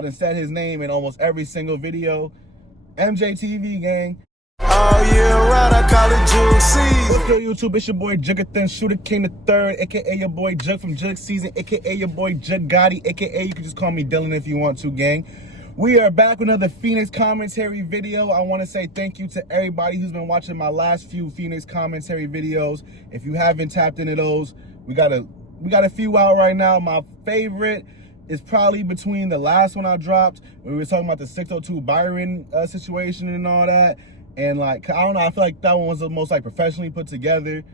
I done said his name in almost every single video. MJTV, gang. Oh yeah, right, I call it Jug Season. What's good, YouTube? It's your boy Jugathan, Shooter King III, aka your boy Jug from Jug Season, aka your boy Jug Gotti, aka you can just call me Dylan if you want to, gang. We are back with another Phoenix commentary video. I want to say thank you to everybody who's been watching my last few Phoenix commentary videos. If you haven't tapped into those, we got a few out right now. My favorite is probably between the last one I dropped, when we were talking about the 602 Byron situation and all that. And like, I don't know, I feel like that one was the most like professionally put together.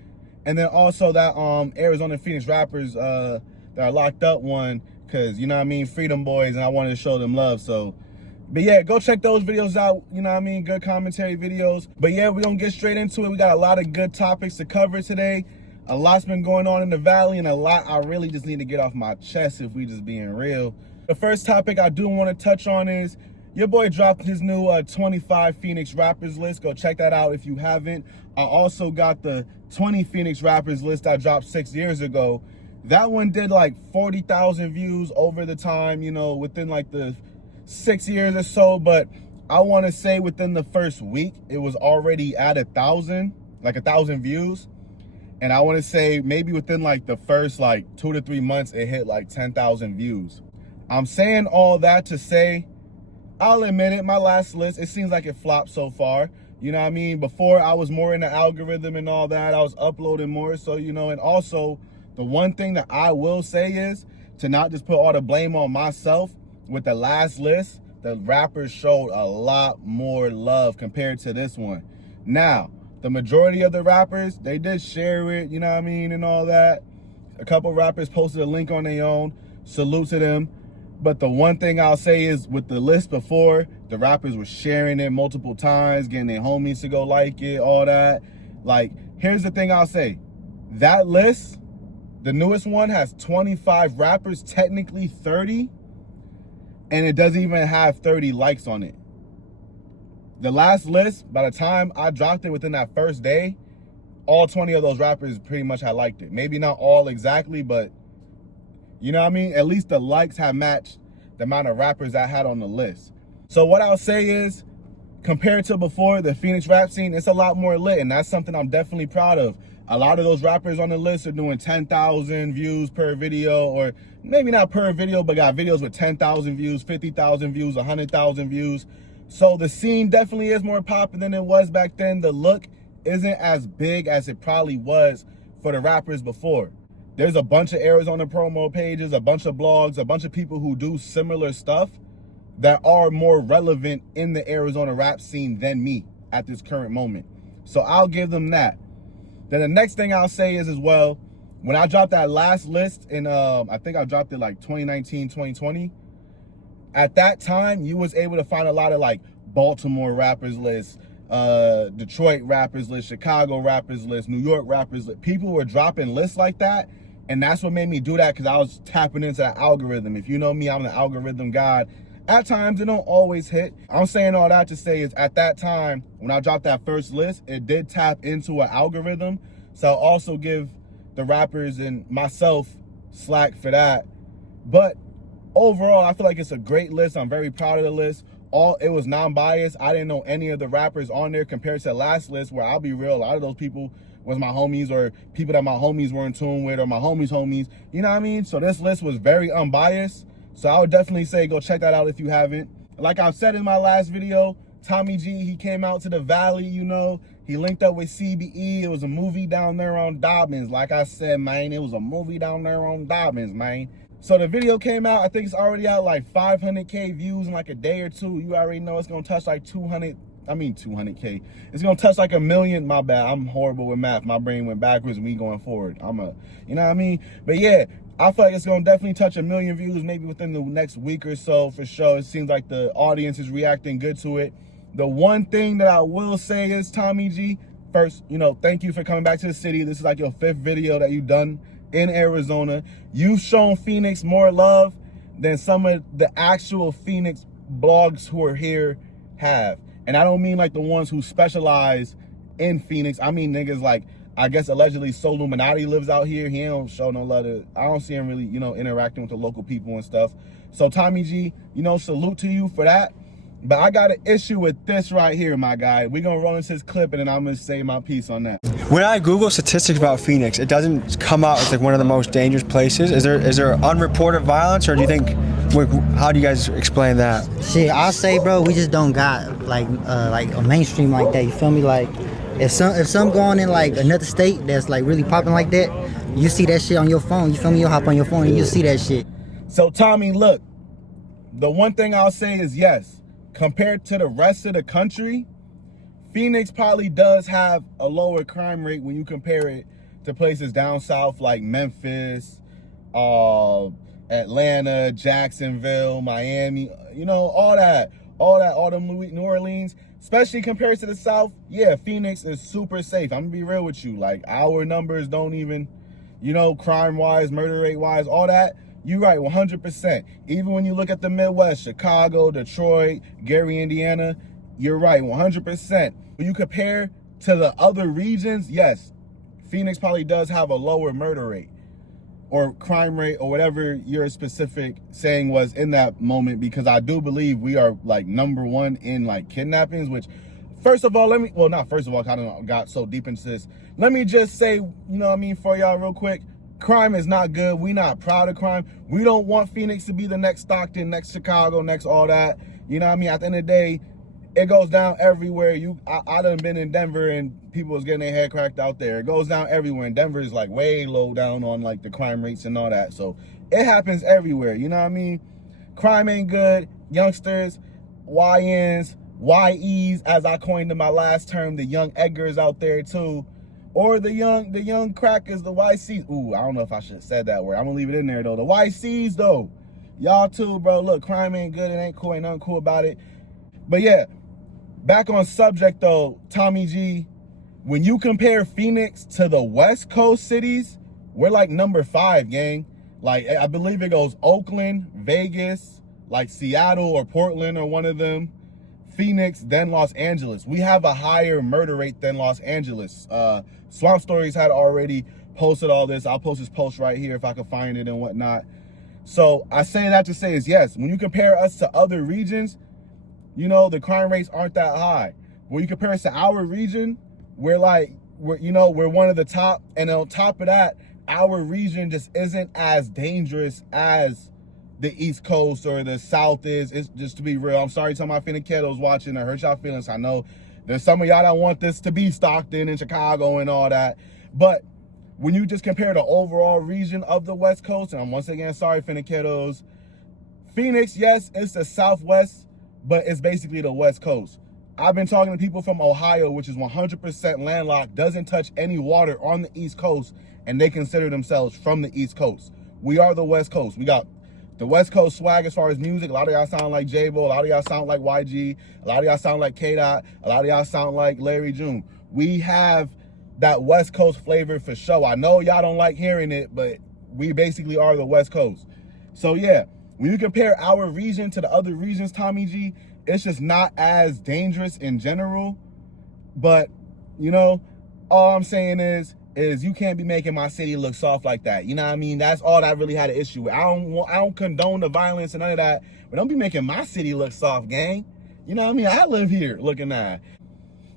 And then also that Arizona Phoenix rappers that are locked up one, cause you know what I mean, Freedom Boys, and I wanted to show them love. So, but yeah, go check those videos out. You know what I mean, good commentary videos. But yeah, we're gonna get straight into it. We got a lot of good topics to cover today. A lot's been going on in the Valley, and a lot I really just need to get off my chest if we just being real. The first topic I do want to touch on is your boy dropped his new 25 Phoenix rappers list. Go check that out if you haven't. I also got the 20 Phoenix rappers list I dropped 6 years ago. That one did like 40,000 views over the time, you know, within like the 6 years or so. But I want to say within the first week, it was already at 1,000 views. And I want to say maybe within like the first like 2 to 3 months, it hit like 10,000 views. I'm saying all that to say, I'll admit it, my last list, it seems like it flopped so far. You know what I mean? Before, I was more in the algorithm and all that. I was uploading more. So, you know, and also the one thing that I will say is to not just put all the blame on myself. With the last list, the rappers showed a lot more love compared to this one. Now, the majority of the rappers, they did share it, you know what I mean, and all that. A couple rappers posted a link on their own. Salute to them. But the one thing I'll say is with the list before, the rappers were sharing it multiple times, getting their homies to go like it, all that. Like, here's the thing I'll say. That list, the newest one, has 25 rappers, technically 30, and it doesn't even have 30 likes on it. The last list, by the time I dropped it within that first day, all 20 of those rappers pretty much had liked it. Maybe not all exactly, but you know what I mean? At least the likes have matched the amount of rappers I had on the list. So what I'll say is, compared to before, the Phoenix rap scene, it's a lot more lit, and that's something I'm definitely proud of. A lot of those rappers on the list are doing 10,000 views per video, or maybe not per video, but got videos with 10,000 views, 50,000 views, 100,000 views. So the scene definitely is more popping than it was back then. The look isn't as big as it probably was for the rappers before. There's a bunch of Arizona promo pages, a bunch of blogs, a bunch of people who do similar stuff that are more relevant in the Arizona rap scene than me at this current moment. So I'll give them that. Then the next thing I'll say is as well, when I dropped that last list in, I think I dropped it like 2019, 2020. At that time, you was able to find a lot of like Baltimore rappers lists, Detroit rappers list, Chicago rappers list, New York rappers list. People were dropping lists like that. And that's what made me do that, because I was tapping into that algorithm. If you know me, I'm the algorithm god. At times, it don't always hit. I'm saying all that to say is at that time, when I dropped that first list, it did tap into an algorithm. So I'll also give the rappers and myself slack for that. But overall, I feel like it's a great list. I'm very proud of the list. It was non-biased. I didn't know any of the rappers on there compared to the last list, where I'll be real, a lot of those people was my homies, or people that my homies were in tune with, or my homies, you know what I mean? So this list was very unbiased. So I would definitely say go check that out if you haven't. Like I've said in my last video, Tommy G, he came out to the Valley, you know, he linked up with CBE. It was a movie down there on Dobbins. Like I said, man, it was a movie down there on Dobbins, man. So the video came out, I think it's already out like 500K views in like a day or two. You already know it's gonna touch like 200K. It's gonna touch like 1 million. My bad, I'm horrible with math. My brain went backwards and me going forward. You know what I mean? But yeah, I feel like it's gonna definitely touch 1 million views maybe within the next week or so for sure. It seems like the audience is reacting good to it. The one thing that I will say is, Tommy G, first, you know, thank you for coming back to the city. This is like your 5th video that you've done in Arizona. You've shown Phoenix more love than some of the actual Phoenix blogs who are here have. And I don't mean like the ones who specialize in Phoenix. I mean niggas like, I guess allegedly Soluminati lives out here. He don't show no love to, I don't see him really, you know, interacting with the local people and stuff. So Tommy G, you know, salute to you for that. But I got an issue with this right here, my guy. We're going to roll into this clip, and then I'm going to say my piece on that. When I Google statistics about Phoenix, it doesn't come out as like one of the most dangerous places. Is there unreported violence, or do you think, how do you guys explain that? Shit, I say, bro, we just don't got like a mainstream like that. You feel me? Like, if some going in like another state that's like really popping like that, you see that shit on your phone. You feel me? You'll hop on your phone and you see that shit. So Tommy, look, the one thing I'll say is yes, compared to the rest of the country, Phoenix probably does have a lower crime rate when you compare it to places down south like Memphis, Atlanta, Jacksonville, Miami, you know, all them New Orleans, especially compared to the South. Yeah, Phoenix is super safe. I'm gonna be real with you. Like, our numbers don't even, you know, crime-wise, murder rate-wise, all that. You're right, 100%. Even when you look at the Midwest, Chicago, Detroit, Gary, Indiana, you're right, 100%. When you compare to the other regions, yes, Phoenix probably does have a lower murder rate or crime rate or whatever your specific saying was in that moment, because I do believe we are like #1 in like kidnappings, which first of all, not first of all, kind of got so deep into this. Let me just say, you know what I mean, for y'all real quick, crime is not good. We not proud of crime. We don't want Phoenix to be the next Stockton, next Chicago, next all that. You know what I mean? At the end of the day, it goes down everywhere. I done been in Denver and people was getting their head cracked out there. It goes down everywhere. And Denver is like way low down on like the crime rates and all that. So it happens everywhere. You know what I mean? Crime ain't good. Youngsters, YNs, YEs, as I coined in my last term, the young Edgars out there too. Or the young crackers, the YCs. Ooh, I don't know if I should have said that word. I'm gonna leave it in there though. The YCs though. Y'all too, bro. Look, crime ain't good. It ain't cool. Ain't nothing cool about it. But yeah, back on subject though, Tommy G, when you compare Phoenix to the West Coast cities, we're like #5, gang. Like, I believe it goes Oakland, Vegas, like Seattle or Portland or one of them, Phoenix, then Los Angeles. We have a higher murder rate than Los Angeles. Swamp Stories had already posted all this. I'll post this post right here if I can find it and whatnot. So I say that to say is yes, when you compare us to other regions, you know, the crime rates aren't that high. When you compare us to our region, we're one of the top. And on top of that, our region just isn't as dangerous as the East Coast or the South is. It's just, to be real, I'm sorry to my Phoenix kiddos watching. I hurt y'all feelings. I know there's some of y'all that want this to be Stockton and Chicago and all that. But when you just compare the overall region of the West Coast, and I'm once again sorry, Phoenix kiddos, Phoenix, yes, it's the Southwest, but it's basically the West Coast. I've been talking to people from Ohio, which is 100% landlocked, doesn't touch any water on the East Coast, and they consider themselves from the East Coast. We are the West Coast. We got the West Coast swag as far as music. A lot of y'all sound like J-Bo. A lot of y'all sound like YG. A lot of y'all sound like K-Dot. A lot of y'all sound like Larry June. We have that West Coast flavor for sure. I know y'all don't like hearing it, but we basically are the West Coast. So yeah, when you compare our region to the other regions, Tommy G, it's just not as dangerous in general. But, you know, all I'm saying is you can't be making my city look soft like that. You know what I mean? That's all that I really had an issue with. I don't condone the violence and none of that, but don't be making my city look soft, gang. You know what I mean? I live here looking at.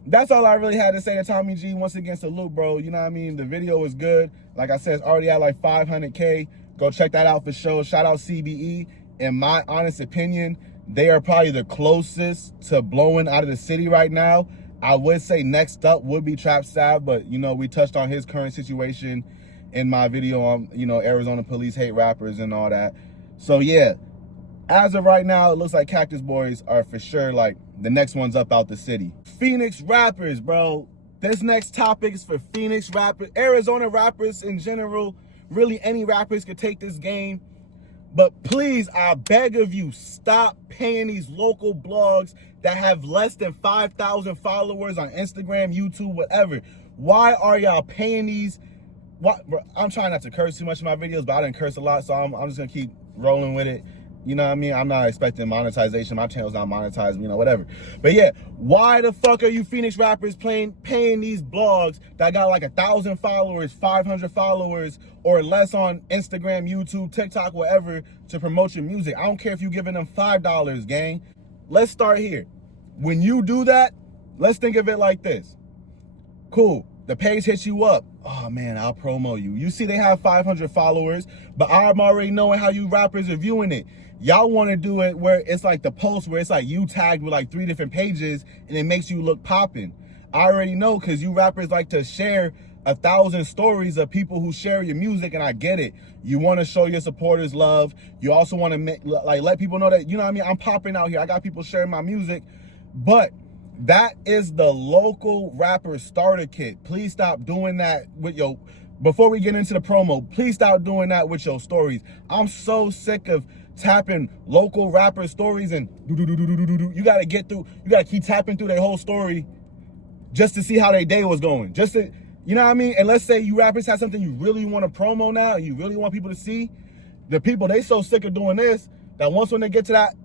That's all I really had to say to Tommy G. Once again, salute, bro. You know what I mean? The video was good. Like I said, it's already at like 500K. Go check that out for sure. Shout out CBE. In my honest opinion, they are probably the closest to blowing out of the city right now. I would say next up would be Trap Stab, but, you know, we touched on his current situation in my video on, you know, Arizona police hate rappers and all that. So, yeah, as of right now, it looks like Cactus Boys are for sure, like, the next ones up out the city. Phoenix rappers, bro. This next topic is for Phoenix rappers. Arizona rappers in general. Really, any rappers could take this game. But please, I beg of you, stop paying these local blogs that have less than 5,000 followers on Instagram, YouTube, whatever. Why are y'all paying these? What, bro, I'm trying not to curse too much in my videos, but I didn't curse a lot, so I'm just going to keep rolling with it. You know what I mean? I'm not expecting monetization. My channel's not monetized, you know, whatever. But yeah, why the fuck are you Phoenix rappers paying these blogs that got like 1,000 followers, 500 followers, or less on Instagram, YouTube, TikTok, whatever, to promote your music? I don't care if you're giving them $5, gang. Let's start here. When you do that, let's think of it like this. Cool. The page hits you up. Oh man, I'll promo you. You see they have 500 followers, but I'm already knowing how you rappers are viewing it. Y'all want to do it where it's like the post where it's like you tagged with like 3 different pages and it makes you look popping. I already know, because you rappers like to share 1,000 stories of people who share your music, and I get it. You want to show your supporters love. You also want to like let people know that, you know what I mean, I'm popping out here. I got people sharing my music. But that is the local rapper starter kit. Please stop doing that with your, before we get into the promo, please stop doing that with your stories. I'm so sick of tapping local rapper stories and you gotta get through, you gotta keep tapping through their whole story just to see how their day was going. Just to, you know what I mean? And let's say you rappers have something you really want to promo now, and you really want people to see. The people, they so sick of doing this that once when they get to that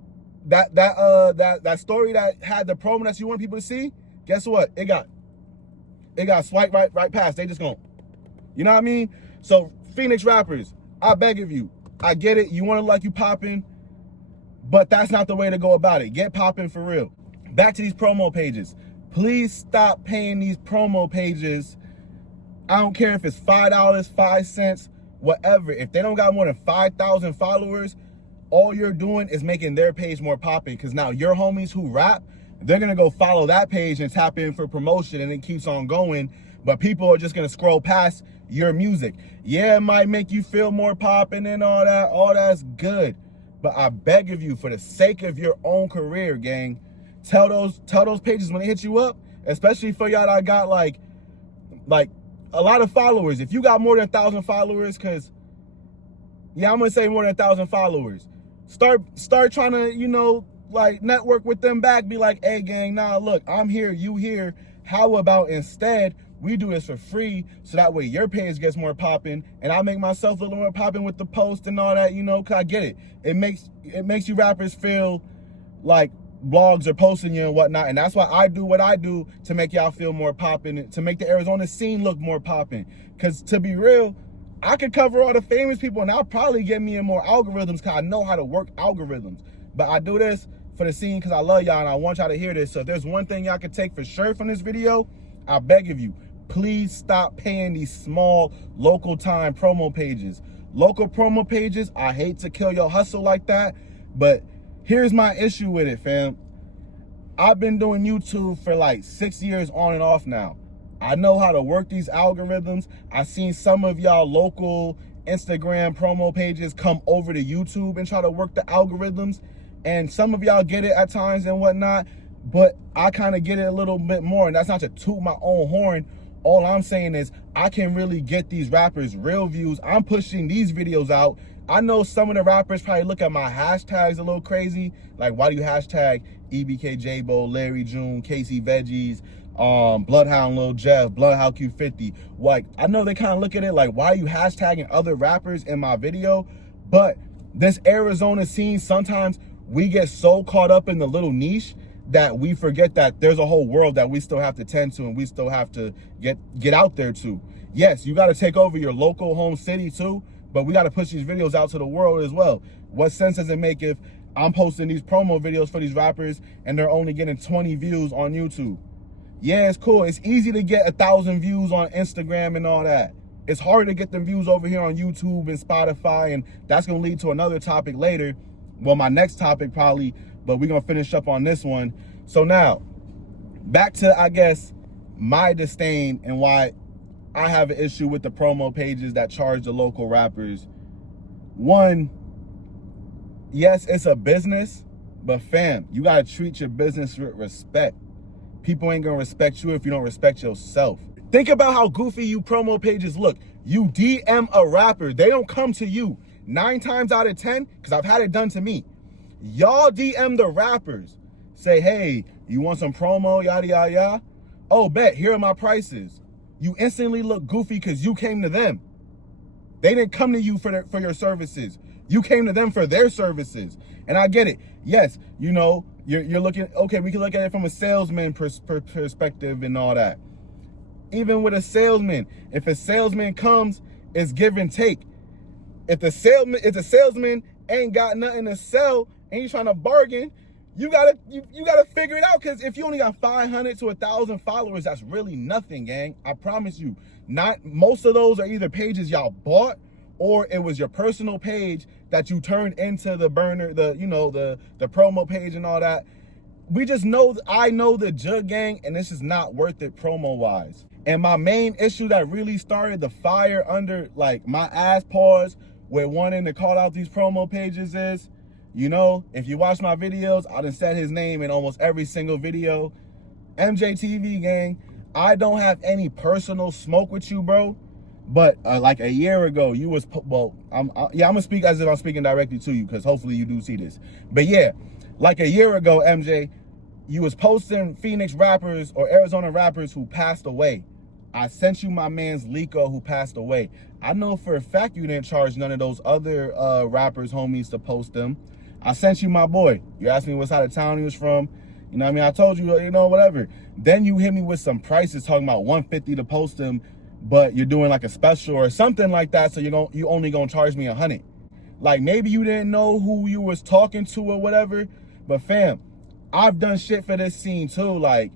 story that had the promo that you want people to see, guess what? It got swiped right past. They just gonna, you know what I mean? So Phoenix rappers, I beg of you, I get it. You want to like you popping, but that's not the way to go about it. Get popping for real. Back to these promo pages. Please stop paying these promo pages. I don't care if it's $5, 5 cents, whatever. If they don't got more than 5,000 followers, all you're doing is making their page more popping, because now your homies who rap, they're going to go follow that page and tap in for promotion, and it keeps on going. But people are just going to scroll past your music. Yeah, it might make you feel more popping and all that. All that's good. But I beg of you, for the sake of your own career, gang, tell those pages when they hit you up, especially for y'all that got like a lot of followers. If you got more than 1,000 followers, because, yeah, I'm going to say more than 1,000 followers. Start trying to, you know, like network with them back. Be like, hey, gang, nah, look, I'm here, you here. How about instead we do this for free, so that way your page gets more popping, and I make myself a little more popping with the post and all that, you know, because I get it. It makes you rappers feel like blogs are posting you and whatnot, and that's why I do what I do, to make y'all feel more popping, to make the Arizona scene look more popping. Because to be real, I could cover all the famous people, and I'll probably get me in more algorithms, because I know how to work algorithms. But I do this for the scene because I love y'all, and I want y'all to hear this. So if there's one thing y'all could take for sure from this video, I beg of you, please stop paying these small local time promo pages. Local promo pages, I hate to kill your hustle like that, but here's my issue with it, fam. I've been doing YouTube for like 6 years on and off now. I know how to work these algorithms. I've seen some of y'all local Instagram promo pages come over to YouTube and try to work the algorithms, and some of y'all get it at times and whatnot, but I kind of get it a little bit more, and that's not to toot my own horn. All I'm saying is I can really get these rappers real views. I'm pushing these videos out. I know some of the rappers probably look at my hashtags a little crazy. Like, why do you hashtag EBKJbo, Larry June, Casey Veggies, Bloodhound Lil Jeff, Bloodhound Q50? Like, I know they kind of look at it like, why are you hashtagging other rappers in my video? But this Arizona scene, sometimes we get so caught up in the little niche that we forget that there's a whole world that we still have to tend to, and we still have to get out there to. Yes, you got to take over your local home city too, but we got to push these videos out to the world as well. What sense does it make if I'm posting these promo videos for these rappers and they're only getting 20 views on YouTube? Yeah, it's cool. It's easy to get 1,000 views on Instagram and all that. It's harder to get them views over here on YouTube and Spotify, and that's going to lead to another topic later. Well, my next topic probably, but we're going to finish up on this one. So now, back to, I guess, my disdain and why I have an issue with the promo pages that charge the local rappers. One, yes, it's a business, but fam, you got to treat your business with respect. People ain't going to respect you if you don't respect yourself. Think about how goofy you promo pages look. You DM a rapper, they don't come to you. 9 times out of 10, because I've had it done to me, y'all DM the rappers, say, hey, you want some promo, yada, yada, yada. Oh, bet, here are my prices. You instantly look goofy because you came to them. They didn't come to you for your services. You came to them for their services. And I get it. Yes, you know, you're looking, okay, we can look at it from a salesman perspective and all that. Even with a salesman, if a salesman comes, it's give and take. If the salesman ain't got nothing to sell and you trying to bargain, you gotta figure it out. Because if you only got 500 to 1,000 followers, that's really nothing, gang. I promise you. Not most of those are either pages y'all bought, or it was your personal page that you turned into the burner, the promo page and all that. We just know, I know the Jug Gang, and this is not worth it promo wise. And my main issue that really started the fire under like my ass pause with wanting to call out these promo pages is, you know, if you watch my videos, I done said his name in almost every single video. MJTV gang, I don't have any personal smoke with you, bro. But like a year ago, you was, well, I'm gonna speak as if I'm speaking directly to you, because hopefully you do see this. But yeah, like a year ago, MJ, you was posting Phoenix rappers or Arizona rappers who passed away. I sent you my man's Lico who passed away. I know for a fact you didn't charge none of those other rappers, homies, to post them. I sent you my boy. You asked me what side of town he was from. You know what I mean? I told you, you know, whatever. Then you hit me with some prices talking about $150 to post them, but you're doing like a special or something like that, so you only gonna charge me $100. Like maybe you didn't know who you was talking to or whatever, but fam, I've done shit for this scene too. Like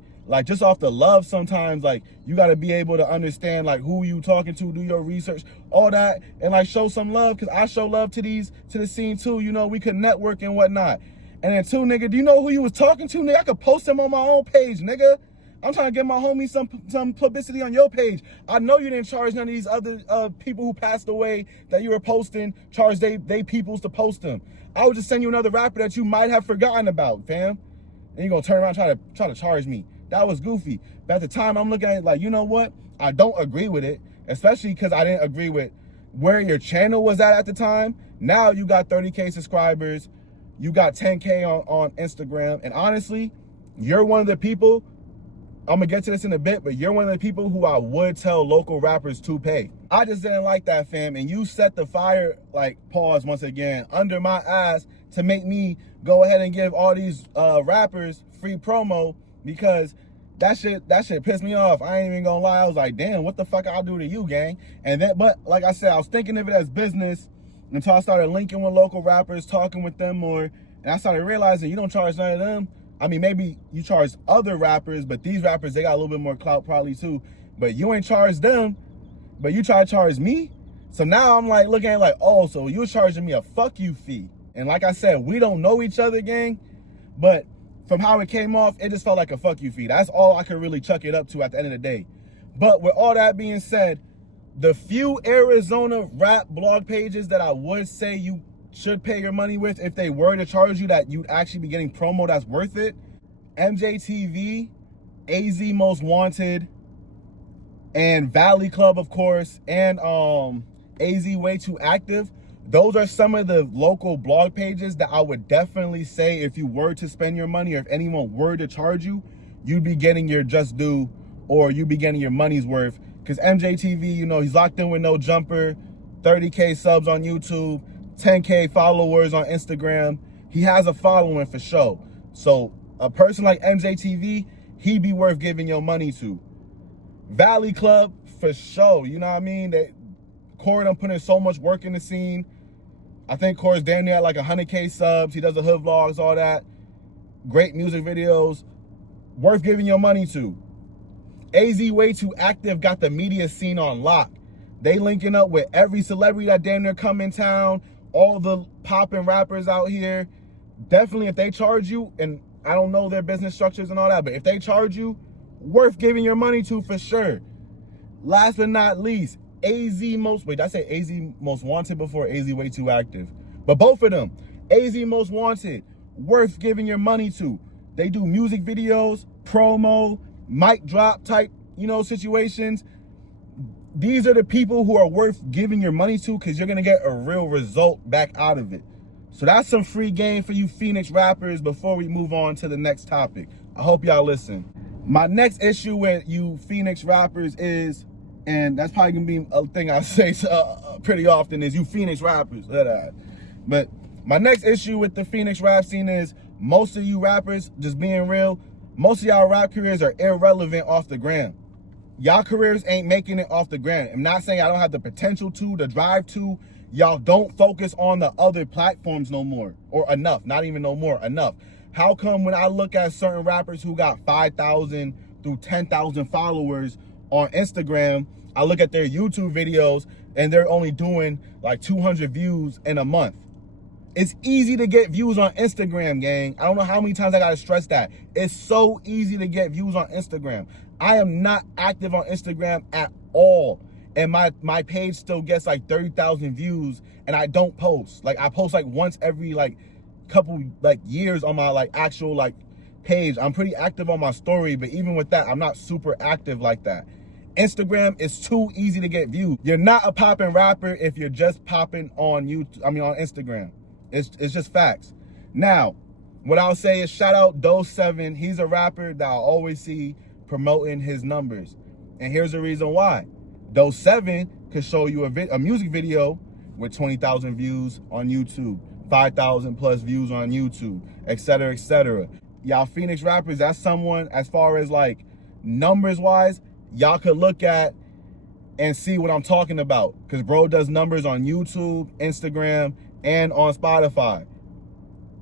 just off the love sometimes, like you gotta be able to understand like who you talking to, do your research, all that, and like show some love, because I show love to the scene too. You know, we could network and whatnot. And then two, nigga, do you know who you was talking to, nigga? I could post him on my own page, nigga. I'm trying to get my homie some publicity on your page. I know you didn't charge none of these other people who passed away that you were posting, charge they peoples to post them. I would just send you another rapper that you might have forgotten about, fam. And you gonna turn around and try to charge me. That was goofy. But at the time, I'm looking at it like, you know what? I don't agree with it, especially because I didn't agree with where your channel was at the time. Now you got 30K subscribers. You got 10K on Instagram. And honestly, you're one of the people, I'm gonna get to this in a bit, but you're one of the people who I would tell local rappers to pay. I just didn't like that, fam. And you set the fire, like, pause once again, under my ass to make me go ahead and give all these rappers free promo, because that shit pissed me off. I ain't even gonna lie. I was like, damn, what the fuck I'll do to you, gang? And then, but like I said, I was thinking of it as business until I started linking with local rappers, talking with them more, and I started realizing you don't charge none of them. I mean, maybe you charge other rappers, but these rappers, they got a little bit more clout probably too. But you ain't charged them, but you try to charge me. So now I'm like looking at it like, oh, so you're charging me a fuck you fee. And like I said, we don't know each other, gang. But from how it came off, it just felt like a fuck you fee. That's all I could really chuck it up to at the end of the day. But with all that being said, the few Arizona rap blog pages that I would say you should pay your money with, if they were to charge you, that you'd actually be getting promo that's worth it: MJTV, AZ Most Wanted, and Valley Club, of course, and AZ Way Too Active. Those are some of the local blog pages that I would definitely say, if you were to spend your money, or if anyone were to charge you, you'd be getting your just due, or you'd be getting your money's worth. Because MJTV, you know, he's locked in with no jumper, 30K subs on YouTube, 10K followers on Instagram. He has a following for sure. So a person like MJTV, he'd be worth giving your money to. Valley Club, for sure. You know what I mean? Corey done put in so much work in the scene. I think Corey's damn near at like 100K subs. He does the hood vlogs, all that. Great music videos. Worth giving your money to. AZ Way Too Active got the media scene on lock. They linking up with every celebrity that damn near come in town. All the popping rappers out here. Definitely, if they charge you, and I don't know their business structures and all that, but if they charge you, worth giving your money to for sure. Last but not least, AZ Most, wait, I said AZ Most Wanted before AZ Way Too Active. But both of them, AZ Most Wanted, worth giving your money to. They do music videos, promo, mic drop type, you know, situations. These are the people who are worth giving your money to, because you're going to get a real result back out of it. So that's some free game for you Phoenix rappers before we move on to the next topic. I hope y'all listen. My next issue with you Phoenix rappers is, and that's probably going to be a thing I say pretty often, is you Phoenix rappers. But my next issue with the Phoenix rap scene is most of you rappers, just being real, most of y'all rap careers are irrelevant off the gram. Y'all careers ain't making it off the gram. I'm not saying I don't have the potential to, the drive to. Y'all don't focus on the other platforms no more, or enough, not even no more, enough. How come when I look at certain rappers who got 5,000 through 10,000 followers on Instagram, I look at their YouTube videos and they're only doing like 200 views in a month? It's easy to get views on Instagram, gang. I don't know how many times I gotta stress that. It's so easy to get views on Instagram. I am not active on Instagram at all. And my page still gets like 30,000 views and I don't post. Like I post like once every like couple like years on my like actual like page. I'm pretty active on my story, but even with that, I'm not super active like that. Instagram is too easy to get views. You're not a popping rapper if you're just popping on YouTube, on Instagram. It's just facts. Now, what I'll say is shout out Doe7. He's a rapper that I'll always see promoting his numbers. And here's the reason why. Doe7 could show you a music video with 20,000 views on YouTube, 5,000 plus views on YouTube, etc., etc. Y'all Phoenix rappers, that's someone, as far as like numbers wise, y'all could look at and see what I'm talking about. Because bro does numbers on YouTube, Instagram, and on Spotify.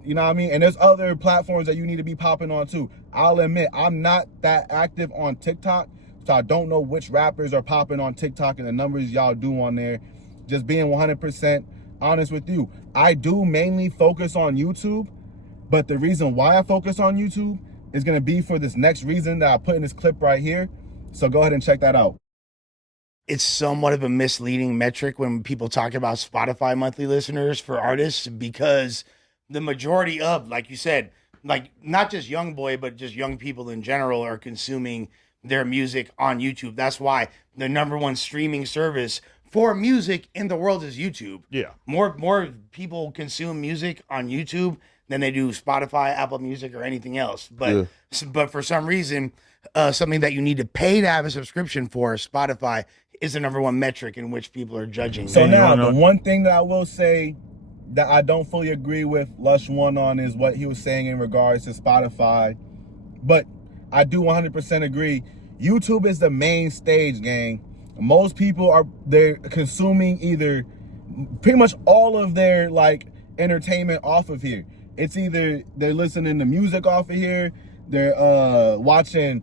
You know what I mean? And there's other platforms that you need to be popping on too. I'll admit, I'm not that active on TikTok, so I don't know which rappers are popping on TikTok and the numbers y'all do on there. Just being 100% honest with you. I do mainly focus on YouTube, but the reason why I focus on YouTube is gonna be for this next reason that I put in this clip right here. So go ahead and check that out. It's somewhat of a misleading metric when people talk about Spotify monthly listeners for artists, because the majority of, like you said, like not just young boy, but just young people in general are consuming their music on YouTube. That's why the #1 streaming service for music in the world is YouTube. Yeah. More people consume music on YouTube than they do Spotify, Apple Music, or anything else. But but for some reason, something that you need to pay to have a subscription for, Spotify, is the #1 metric in which people are judging. So now, the one thing that I will say that I don't fully agree with Lush One on is what he was saying in regards to Spotify. But I do 100% agree. YouTube is the main stage, gang. Most people they're consuming either pretty much all of their like entertainment off of here. It's either they're listening to music off of here, they're watching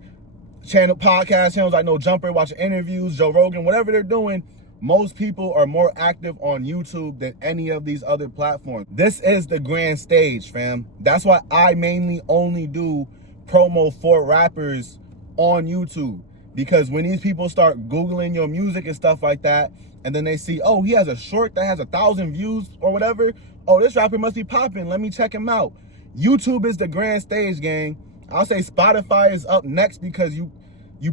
podcast channels like No Jumper, watching interviews, Joe Rogan, whatever they're doing. Most people are more active on YouTube than any of these other platforms. This is the grand stage, fam. That's why I mainly only do promo for rappers on YouTube. Because when these people start Googling your music and stuff like that, and then they see, oh, he has a short that has 1,000 views or whatever. Oh, this rapper must be popping. Let me check him out. YouTube is the grand stage, gang. I'll say Spotify is up next because you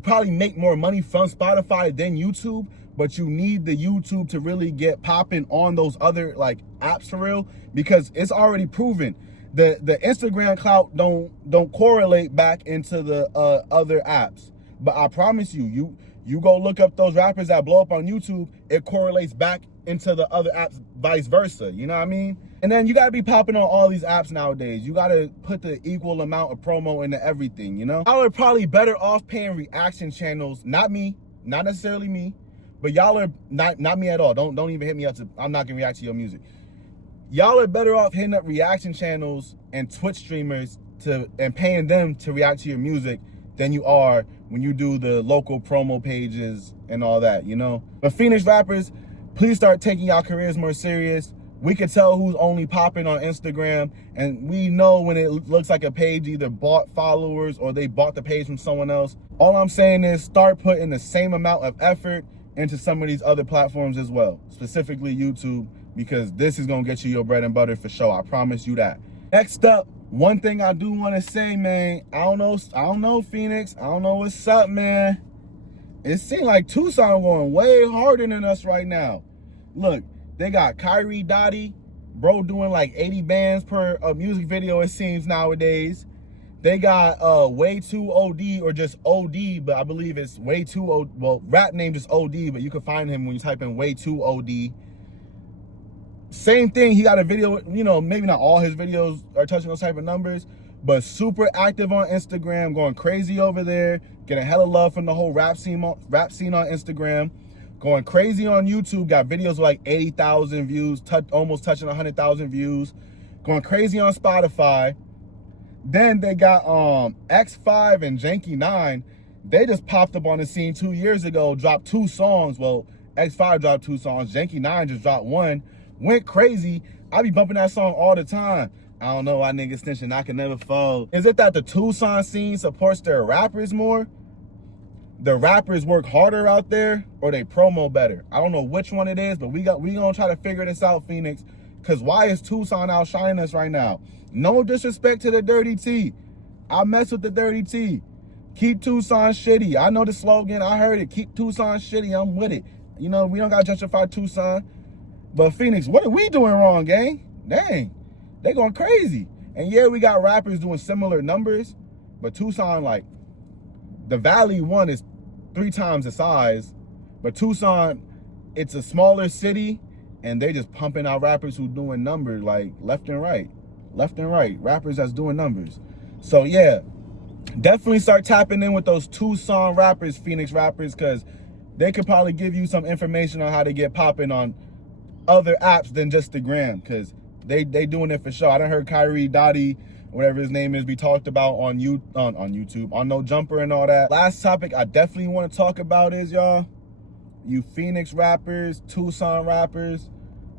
probably make more money from Spotify than YouTube, but you need the YouTube to really get popping on those other like apps for real, because it's already proven. The Instagram clout don't correlate back into the other apps. But I promise you go look up those rappers that blow up on YouTube, it correlates back into the other apps, vice versa. You know what I mean? And then you gotta be popping on all these apps nowadays. You gotta put the equal amount of promo into everything, you know? Y'all are probably better off paying reaction channels, not me, not necessarily me, but y'all are not me at all. Don't even hit me up I'm not gonna react to your music. Y'all are better off hitting up reaction channels and Twitch streamers and paying them to react to your music than you are when you do the local promo pages and all that, you know? But Phoenix rappers, please start taking y'all careers more serious. We can tell who's only popping on Instagram, and we know when it looks like a page either bought followers or they bought the page from someone else. All I'm saying is start putting the same amount of effort into some of these other platforms as well, specifically YouTube, because this is gonna get you your bread and butter for sure. I promise you that. Next up, one thing I do want to say, man, I don't know, Phoenix. I don't know what's up, man. It seems like Tucson going way harder than us right now. Look, they got Kyrie Dottie, bro, doing like 80 bands per music video, it seems nowadays. They got Way Too OD, or just OD, but I believe it's Way Too OD. Well, rap name is OD, but you can find him when you type in Way Too OD. same thing. He got a video, you know, maybe not all his videos are touching those type of numbers, but super active on Instagram, going crazy over there, getting hella love from the whole rap scene on Instagram, going crazy on YouTube, got videos with like 80,000 views, almost touching 100,000 views, going crazy on Spotify. Then they got X5 and Janky 9. They just popped up on the scene 2 years ago, dropped 2 songs. Well, X5 dropped 2 songs, Janky 9 just dropped 1. Went crazy. I be bumping that song all the time. I don't know why niggas snitching, I can never fold. Is it that the Tucson scene supports their rappers more? The rappers work harder out there, or they promo better? I don't know which one it is, but we gonna try to figure this out, Phoenix. Cause why is Tucson outshining us right now? No disrespect to the Dirty T. I mess with the Dirty T. Keep Tucson shitty. I know the slogan, I heard it. Keep Tucson shitty, I'm with it. You know, we don't gotta gentrify Tucson. But Phoenix, what are we doing wrong, gang? Dang, they going crazy. And yeah, we got rappers doing similar numbers, but Tucson, like, the Valley one is 3 times the size, but Tucson, it's a smaller city, and they just pumping out rappers who doing numbers, like, left and right, rappers that's doing numbers. So yeah, definitely start tapping in with those Tucson rappers, Phoenix rappers, because they could probably give you some information on how to get popping on other apps than just the gram, because they doing it for sure. I done heard Kyrie Dottie, whatever his name is, be talked about on YouTube, on No Jumper and all that. Last topic I definitely want to talk about is, y'all, you Phoenix rappers, Tucson rappers,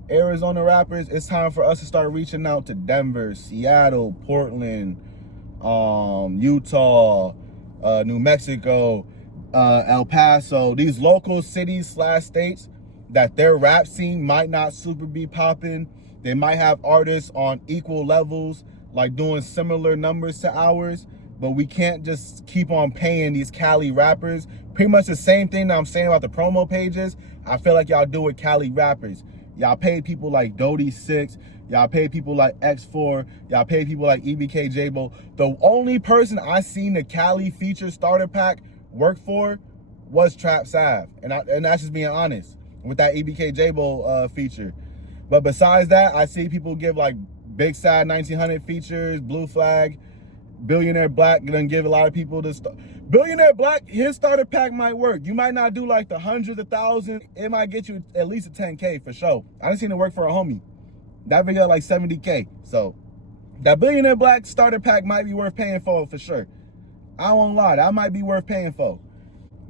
Arizona rappers, it's time for us to start reaching out to Denver, Seattle, Portland, Utah, New Mexico, El Paso, these local cities / states that their rap scene might not super be popping. They might have artists on equal levels, like doing similar numbers to ours, but we can't just keep on paying these Cali rappers. Pretty much the same thing that I'm saying about the promo pages, I feel like y'all do with Cali rappers. Y'all pay people like Dodie 6, y'all pay people like X4, y'all pay people like EBK Jabo. The only person I seen the Cali feature starter pack work for was Trap Sav, and that's just being honest, with that EBK Jabo feature. But besides that, I see people give like Big Sad 1900 features, Blue Flag, Billionaire Black, gonna give a lot of people this. Billionaire Black, his starter pack might work. You might not do like the hundreds of thousands. It might get you at least a 10K for sure. I done seen it work for a homie. That video like 70K. So that Billionaire Black starter pack might be worth paying for sure. I won't lie, that might be worth paying for.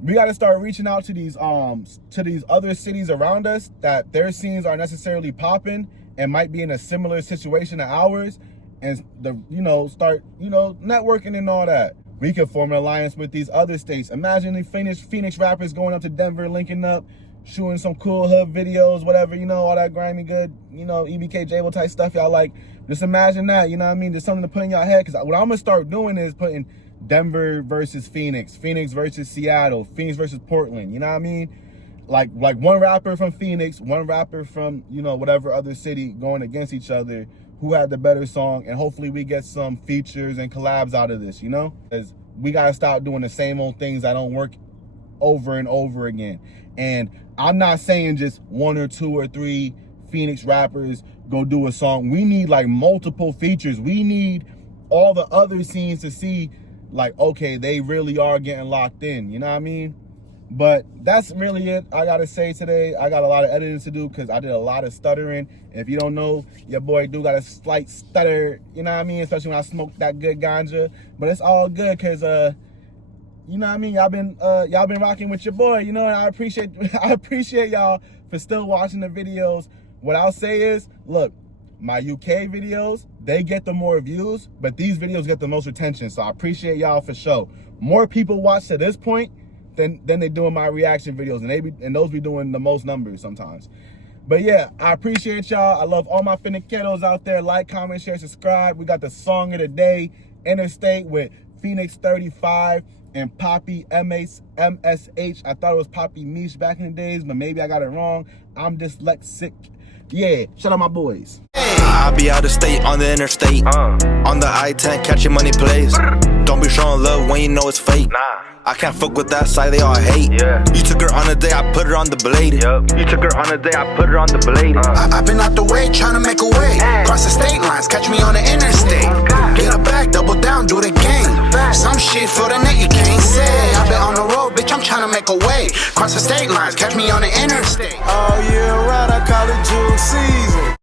We got to start reaching out to these other cities around us that their scenes are necessarily popping and might be in a similar situation to ours, and start networking and all that. We could form an alliance with these other states. Imagine the Phoenix rappers going up to Denver, linking up, shooting some cool hood videos, whatever, all that grimy good, EBK Jabo type stuff y'all like. Just imagine that, you know what I mean? There's something to put in your head, because what I'm gonna start doing is putting Denver versus Phoenix, Phoenix versus Seattle, Phoenix versus Portland, you know what I mean? Like one rapper from Phoenix, one rapper from, whatever other city going against each other, who had the better song, and hopefully we get some features and collabs out of this, Because we gotta stop doing the same old things that don't work over and over again. And I'm not saying just 1 or 2 or 3 Phoenix rappers go do a song. We need like multiple features. We need all the other scenes to see like, okay, they really are getting locked in, you know what I mean? But that's really it I gotta say today. I got a lot of editing to do because I did a lot of stuttering. If you don't know, your boy do got a slight stutter, you know what I mean? Especially when I smoke that good ganja. But it's all good because you know what I mean? Y'all been rocking with your boy, and I appreciate y'all for still watching the videos. What I'll say is, look, my UK videos, they get the more views, but these videos get the most attention. So I appreciate y'all for sure. More people watch to this point than they doing my reaction videos, and those be doing the most numbers sometimes. But yeah, I appreciate y'all. I love all my Finiqueros out there. Like, comment, share, subscribe. We got the song of the day, Interstate, with Phoenix 35 and Poppy MSH. I thought it was Poppy Mish back in the days, but maybe I got it wrong. I'm dyslexic. Yeah, shout out my boys. Hey. I be out of state on the interstate. On the I-10, catching money plays. Don't be showing love when you know it's fake. I can't fuck with that side, they all hate. You took her on a day, I put her on the blade. You took her on a day, I put her on the blade. I've been out the way, trying to make a way. Cross the state lines, catch me on the interstate. Get her back, double down, do it again. Some shit for the net you can't say. I've been on the road, bitch, I'm trying to make a way. Cross the state lines, catch me on the interstate. All year round, I call it jewel season.